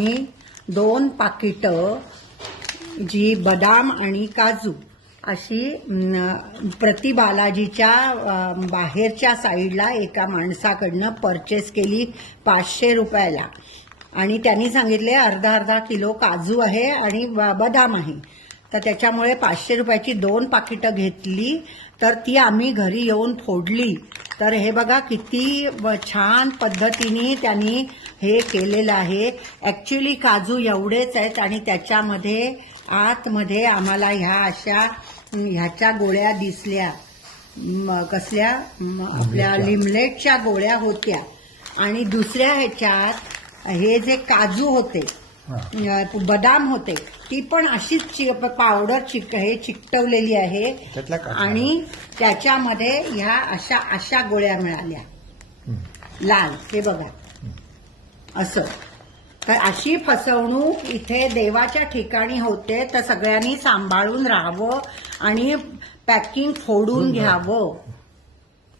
2 पाकिटं जी बदाम आणि काजू अशी प्रति बालाजीच्या बाहेरच्या साईडला एका माणसाकडनं परचेस केली 500 रुपयाला. आणि त्यांनी सांगितले अर्धा किलो काजू आहे आणि बदाम आहे. तर त्याच्यामुळे 500 रुपयाची 2 पाकिटं घेतली. तर ती आम्ही घरी येऊन फोडली. तर हे बघा किती छान पद्धतीने त्यांनी हे केलेलं आहे. ॲक्च्युली काजू एवढेच आहेत आणि त्याच्यामध्ये आतमध्ये आम्हाला ह्याच्या गोळ्या दिसल्या. कसल्या आपल्या लिमलेटच्या गोळ्या होत्या. आणि दुसऱ्या ह्याच्यात हे जे काजू होते बदाम होते ती पण अशीच पावडर चिकटवलेली आहे. आणि त्याच्यामध्ये ह्या अशा गोळ्या मिळाल्या लाल. हे बघा असं. तर अशी फसवणूक इथे देवाच्या ठिकाणी होते. तर सगळ्यांनी सांभाळून राहावं आणि पॅकिंग फोडून घ्यावं.